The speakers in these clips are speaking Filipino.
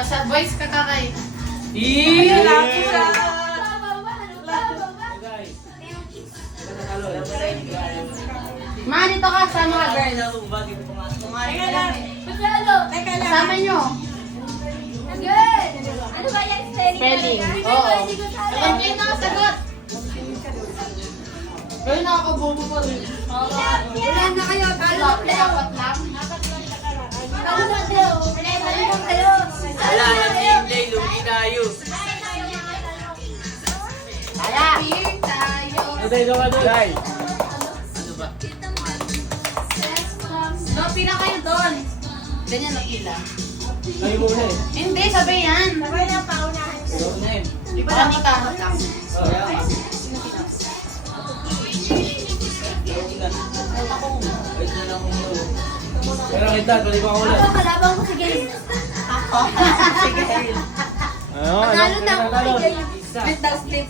Sa boys ka kakay. Lucky shot! Ma, dito ka. Sama ka, girl. Teka lang. Teka lang. Sama nyo. Ano ba yan? Spelling. Oo. Sagot kayo nakasagot. Girl, nakakabobo pa rin. Wala na kayo. Dapat lang. Wala, nag-play, lugi tayo. Kaya. Here tayo. Ano ka doon? Ano ba? No, pila kayo doon. Ganyan na pila. Kayo muna eh. Hindi, sabay yan. Sabay na paunahan. Ikaw na eh. Di ba lang ikahanap lang? Oh, kaya ka. Wait na lang kung pero kita, balik ako ulit. Ako, kalabang ko si Gail. Panalo na ako kay Gail. Split daw, split.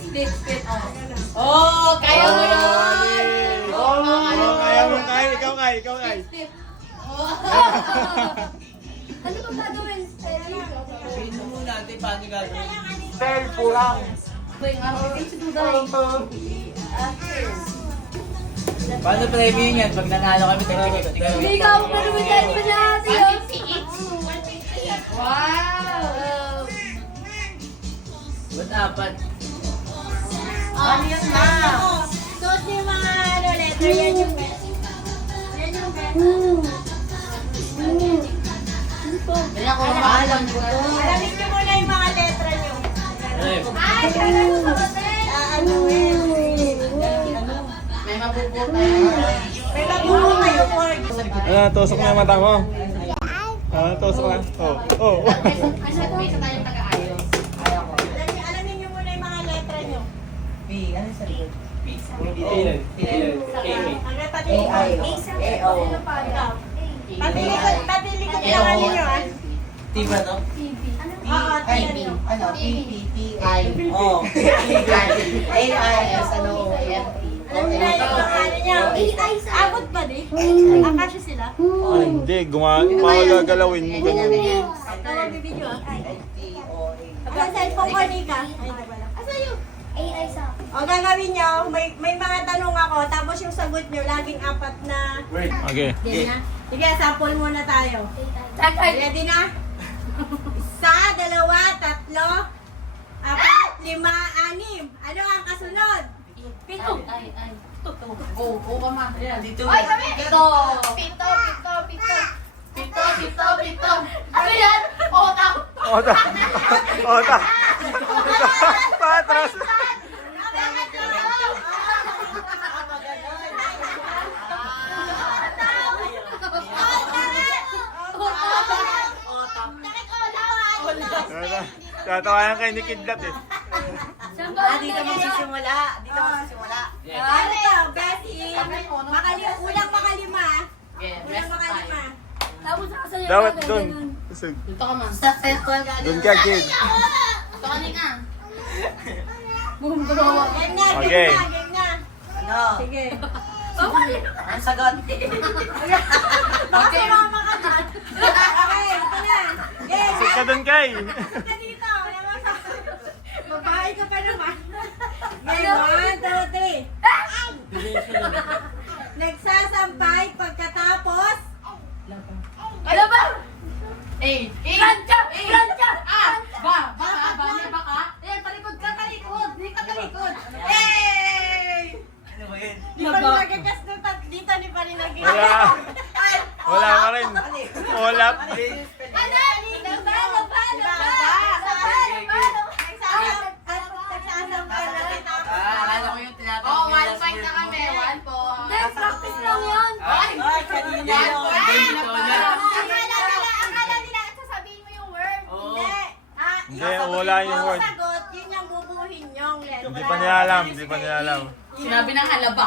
Oh, kaya mo yun! Kaya mo, kaya. Ikaw, kaya. Ikaw, kaya. Ano ba gagawin? Sabihin mo muna natin paano gagawin. Tel, pulang. Wait, ang si Duday. Paano premium yan? Pag nanalo kami, tingnan Hindi ka ako malumitan pa natin. 150 each. Wow! Ba't apat? Ano yun na? Suot niyo yung mga letter. Yan yung best. Yan yung best. Dali ako makahalang ko. Alamin niyo muna yung mga letra niyo. Ano Ay, kailan ko ba ano eh? May mabubuo tayo. May mabuo kayo for. Ano, tusok na yung mata mo. Tusok na. Oh. May isa tayong taga-ayos. Ayaw ko. Alamin niyo muna yung mga letra niyo. Hanggang patilikod. Patilikod lang ano niyo ah. T ba to? Oo, tingnan niyo. Oo. Alam niyo na yung ano niya. Abot ba di? Akasya sila? Hindi, pagagalawin mo. Ganun. Tawag bibidyo ah. Ang cellphone ko Nika. Asa yun? AI sa O gagawin niyo, may mga tanong ako, tapos yung sagot niyo, laging apat na. Okay. Sige, sample muna tayo. Tagay. Ready na? 1, 2, 3, 4, 5, 6. Ano ang kasunod? Pito. Go ka ma. Dito. Ay, kami. Pito. Pito. Ano yan? Otak. Ota. Patras. Tatawanan kayo ni Kidlat eh. Dito magsisimula. Ano to? Bessie. Ulang makalima. Yeah, Ulang rest of makalima. time. Tapos ako sa'yo. Dapat doon. Dito ka ma. Doon ka, Kid. Dito ka ning ah. Boom, gumawa. Game na, Okay. game na. Ano? Sige. Ang sagot. Okay. Okay, ito na. Game. Sit ka doon, Kay. Ka dito. Babae ka pa naman. Game, 1, 2, 3. Nagsasampay pagkatapos. Ano ba? Plancha! Baka. Ayan, talikod ka. Hindi ka talikod. Yay! Ano ba yun? Di pa rin nagagas dito, di pa rin nagagas. Wala ka rin. Wala. Akala ko yung tinatanong Oh, nila 1 point na kami. 1 point. Hindi, practice lang yan. Ay, kanina yun. Dito na. Akala nila sasabihin mo yung word. Oo. Hindi, wala yung word. Sagot, yun yung bubuhin yung letter. Hindi pa nila alam. Sinabi ng laba.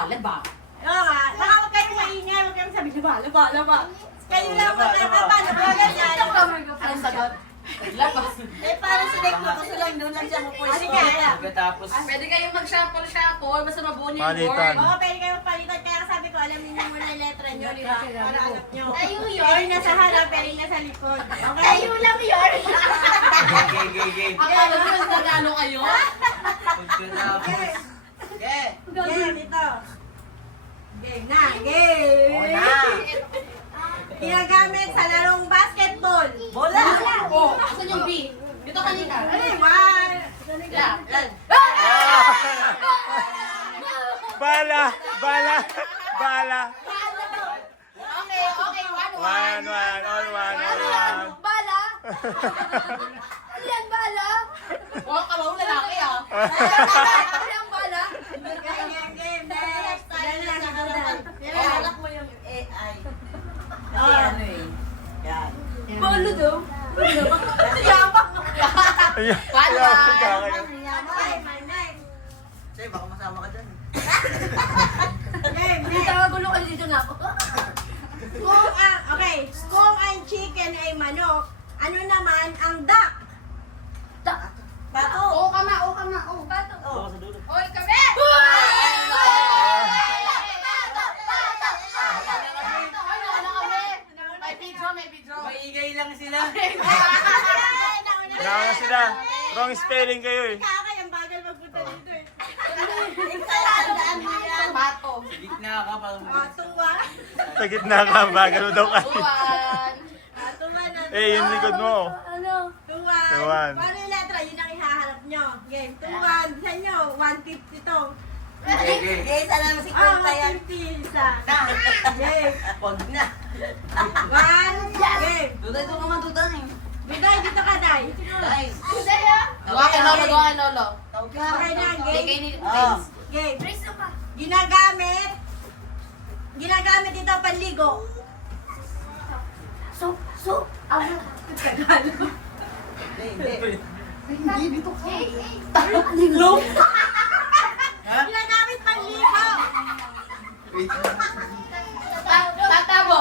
Oo nga, baka huwag kayong maingay, huwag kayong sabi, laba. Kayo lang paano ba ganyan? Anong sagot? Laba. Eh, parang si Dek mo, gusto lang doon lang siya mapwesto. Sige, Pagkatapos, Pwede kayong mag-shuffle, basta mabuo niyo yung Palitan. word. oo, pwede kayo palitan. Kaya sabi ko, alamin niyo muna yung letra niyo, di ba? Para alam niyo. Tayo yun. Or nasa harap, pero yung nasa likod. Okay? Tayo lang yun. game. Akala ko mas nagano kayo? Pagkatapos. Game, ito. Game na, game. Oo na. Ginagamit sa larong basketball. Bola. Oh, asan yung B? Dito kanina. Ano yung one? Yeah. Bala! Bala! Bala! Okay, okay. One, all one. Bala? Ano yan, bala? Oh, kalaw lalaki ah. Ano yan, bala? Game. Next. Anak mo yung AI. Bala daw. Yapak. Ayan. Bala. Say, baka masama ka dyan. Game, Hindi next. tawagulo kayo dito na ako. Kung ang chicken ay manok, ano naman ang duck? Bato. Oo ka ma, oo ka ma. Oo, bato. Baka sa dulo. Oy, kami! May video. Maingay lang sila. Wala na sila. Wrong spelling kayo eh. Kakay, ang bagal magpunta dito eh. Bato. Sa gitna ka pa. Tuwa. Sa gitna ka, bagal daw kayo. Tuwan. Tuwa na. Eh, yung likod mo. Ano? Tuwan. Tuwan. Paano yung letra? Yun ang ihaharap nyo. Game. Tuwan. Saan nyo? 150 to. Sige. Ah, 150 isa. Game. Pag na. One. Game. Duday to naman, duday. Biday, dito ka, Day. Nice. Gawa kay Lolo, gawa kay Lolo. Okay na, Hindi game. kayo ni Prince. Game. Trace na pa. Ginagamit ito panligo. So. Ano? Hindi. Low. Ginagamit panligo. Wait. Tatabo.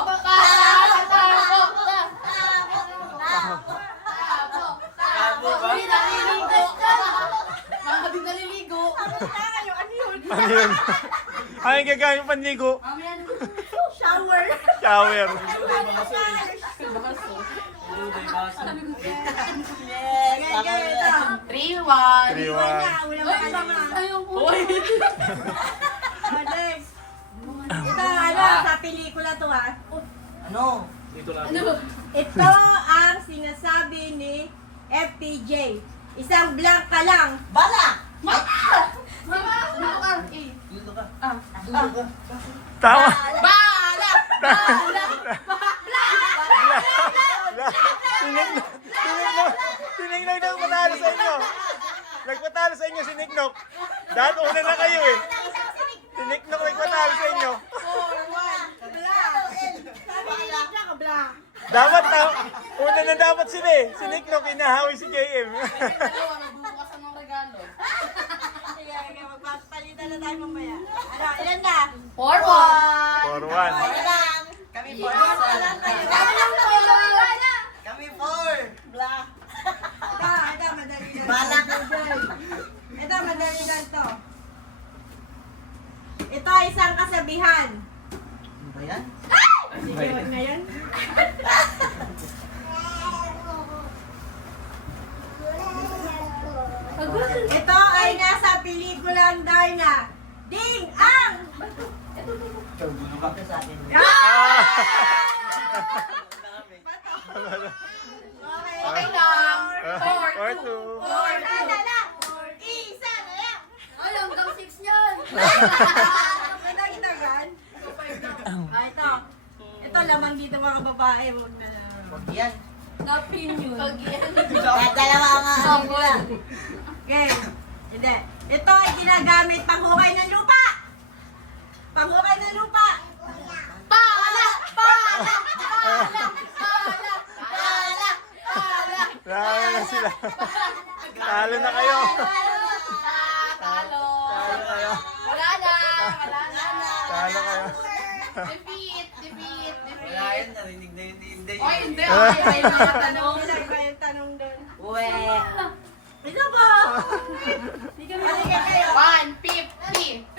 Tabo ba? Hindi naliligo. Mga di naliligo. Ano yun? Ano yun? Ano yung gagamit panligo? Shower. Shower. Duday, baso. Game, ito. 3-1. 3-1. Ulang kasama. Ayoko. Uy. Next. Ito, sa pelikula to ha. Ano? Ano ba? Ito ang sinasabi ni FPJ. Isang blank ka lang. Bala! Mama, ano ka? Dito ka. Tama. Bala! Sinignog na patalo sa inyo. Nagpatalo sa inyo si Nicknok. Dahil una na kayo eh. Si Nicknok nagpatalo sa inyo. 4-1. Blank. Sabi ni Nick ka blank. Dapat na, una na dapat sila eh. Si Nicknok inahawi si JM. Dalawa, nagbubukasan ng regalo. Sige, magpapalitan na tayo mamaya. Ano, ilan na? 4-1. 4-1. Kami Kami 4. Black. Ito, madali lang. Balak. Ito, madali lang to. Ito ay isang kasabihan. Ano ba yan? Sige, wag na yan. Ito ay nasa pelikulang Darna. Ding ang! Gulo ka sa akin. Okay. Okay lang. 4-2. Isa na lang. Isa na lang. Ay, hanggang 6 yan. Madagdagan. Ito. Ito lamang dito mga babae. Huwag na. Wag yan. Napin yun. Pag yan. Dalawa nga. Okay. Hindi. Ito ay ginagamit panghukay ng lupa. Panghukay ng lupa. Pala! Talo na sila. Talo na kayo. Talo. Talo kayo. Wala na. Talo kayo. Defeat. Wala yan. Narinig na yun. Hindi. Oy, hindi. Okay, may mga tanong. Ilan ba yung tanong doon? Uwe. Ito po. Hindi ka kayo. 150.